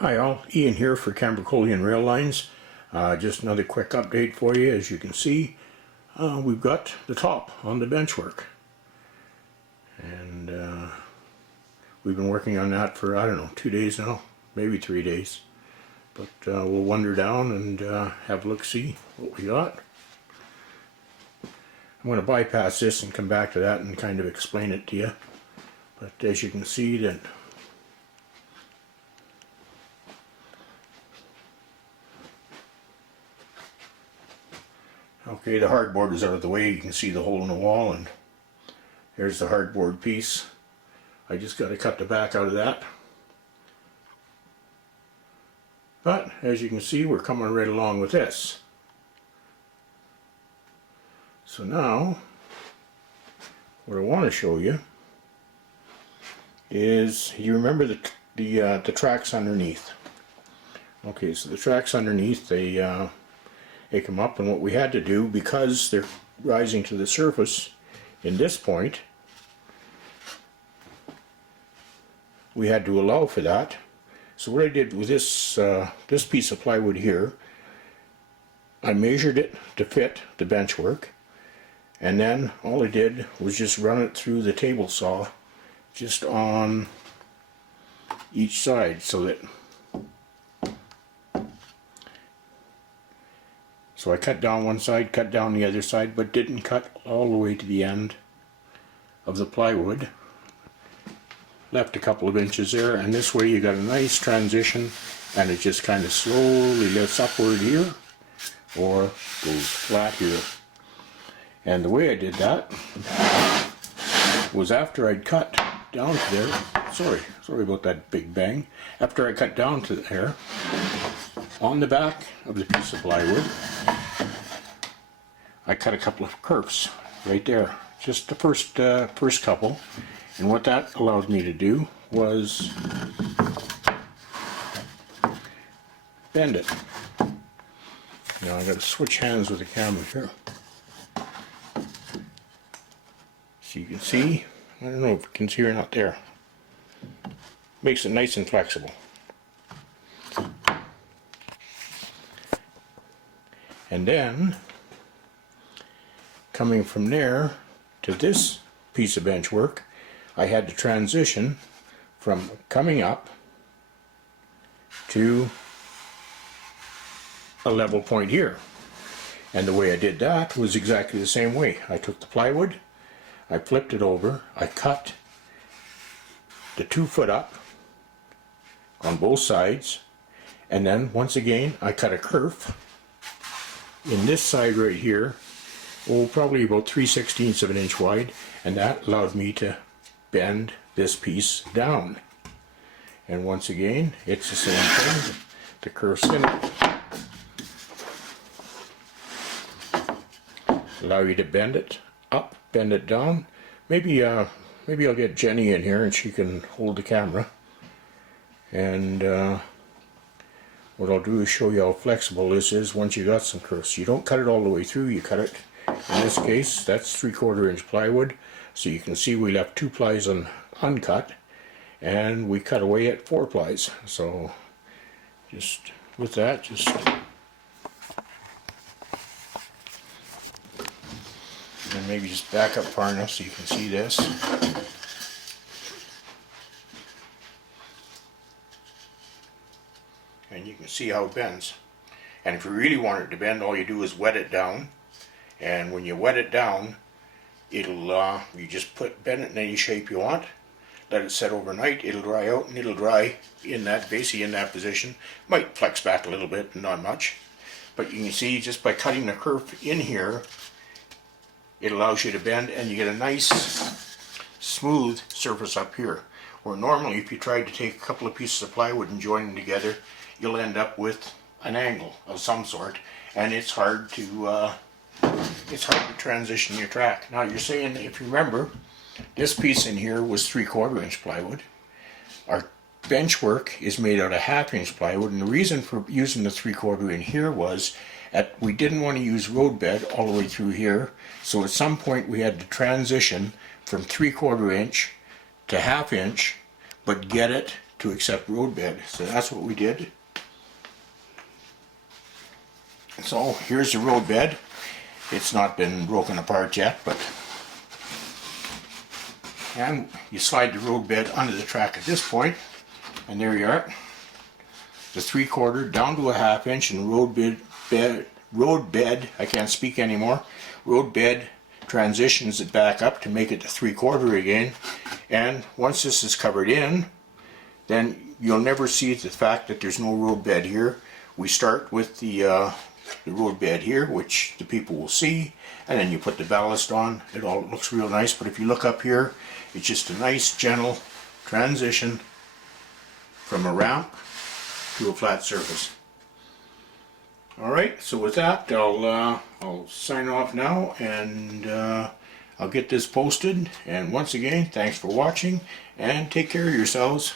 Hi all, Ian here for Cambracolian Rail Lines. Just another quick update for you. As you can see, we've got the top on the benchwork. And we've been working on that for, I don't know, 2 days now, maybe 3 days. But we'll wander down and have a look-see what we got. I'm going to bypass this and come back to that and kind of explain it to you. But as you can see that okay, the hardboard is out of the way. You can see the hole in the wall, and there's the hardboard piece. I just got to cut the back out of that. But as you can see, we're coming right along with this. So now, what I want to show you is, you remember the tracks underneath. Okay, so the tracks underneath, they come up, and what we had to do, because they're rising to the surface in this point, we had to allow for that. So what I did with this piece of plywood here, I measured it to fit the benchwork, and then all I did was just run it through the table saw just on each side, so that so I cut down one side, cut down the other side, but didn't cut all the way to the end of the plywood. Left a couple of inches there, and this way you got a nice transition, and it just kind of slowly lifts upward here or goes flat here. And the way I did that was, after I'd cut down to there, sorry about that big bang, after I cut down to there, on the back of the piece of plywood, I cut a couple of curves right there, just the first couple. And what that allowed me to do was bend it. Now I got to switch hands with the camera here, so you can see. I don't know if you can see or not there. Makes it nice and flexible. And then, coming from there to this piece of benchwork, I had to transition from coming up to a level point here. And the way I did that was exactly the same way. I took the plywood, I flipped it over, I cut the 2 foot up on both sides, and then once again I cut a curve in this side right here, probably about 3/16 of an inch wide, and that allowed me to bend this piece down. And once again, it's the same thing. The curve's gonna allow you to bend it up, bend it down. Maybe I'll get Jenny in here and she can hold the camera. And what I'll do is show you how flexible this is once you got some curves. You don't cut it all the way through, you cut it. In this case, that's 3/4 inch plywood. So you can see we left 2 plies uncut, and we cut away at 4 plies. So just with that, just and maybe just back up far enough so you can see this. And you can see how it bends. And if you really want it to bend, all you do is wet it down. And when you wet it down, it'll you just bend it in any shape you want. Let it set overnight. It'll dry out, and it'll dry in that, basically in that position. Might flex back a little bit, not much. But you can see, just by cutting the curve in here, it allows you to bend, and you get a nice smooth surface up here. Where normally, if you tried to take a couple of pieces of plywood and join them together, you'll end up with an angle of some sort, and it's hard to transition your track. Now you're saying, if you remember, this piece in here was 3/4 inch plywood. Our benchwork is made out of 1/2 inch plywood, and the reason for using the 3/4 in here was we didn't want to use road bed all the way through here, so at some point we had to transition from 3/4 inch to 1/2 inch, but get it to to accept roadbed. So that's what we did. So here's the roadbed. It's not been broken apart yet, but and you slide the roadbed under the track at this point, and there you are. The 3/4 down to a 1/2 inch, and roadbed, I can't speak anymore. Roadbed transitions it back up to make it the 3/4 again. And once this is covered in, then you'll never see the fact that there's no roadbed here. We start with the roadbed here, which the people will see, and then you put the ballast on. It all looks real nice, but if you look up here, it's just a nice gentle transition from a ramp to a flat surface. Alright, so with that, I'll sign off now, and I'll get this posted. And once again, thanks for watching, and take care of yourselves.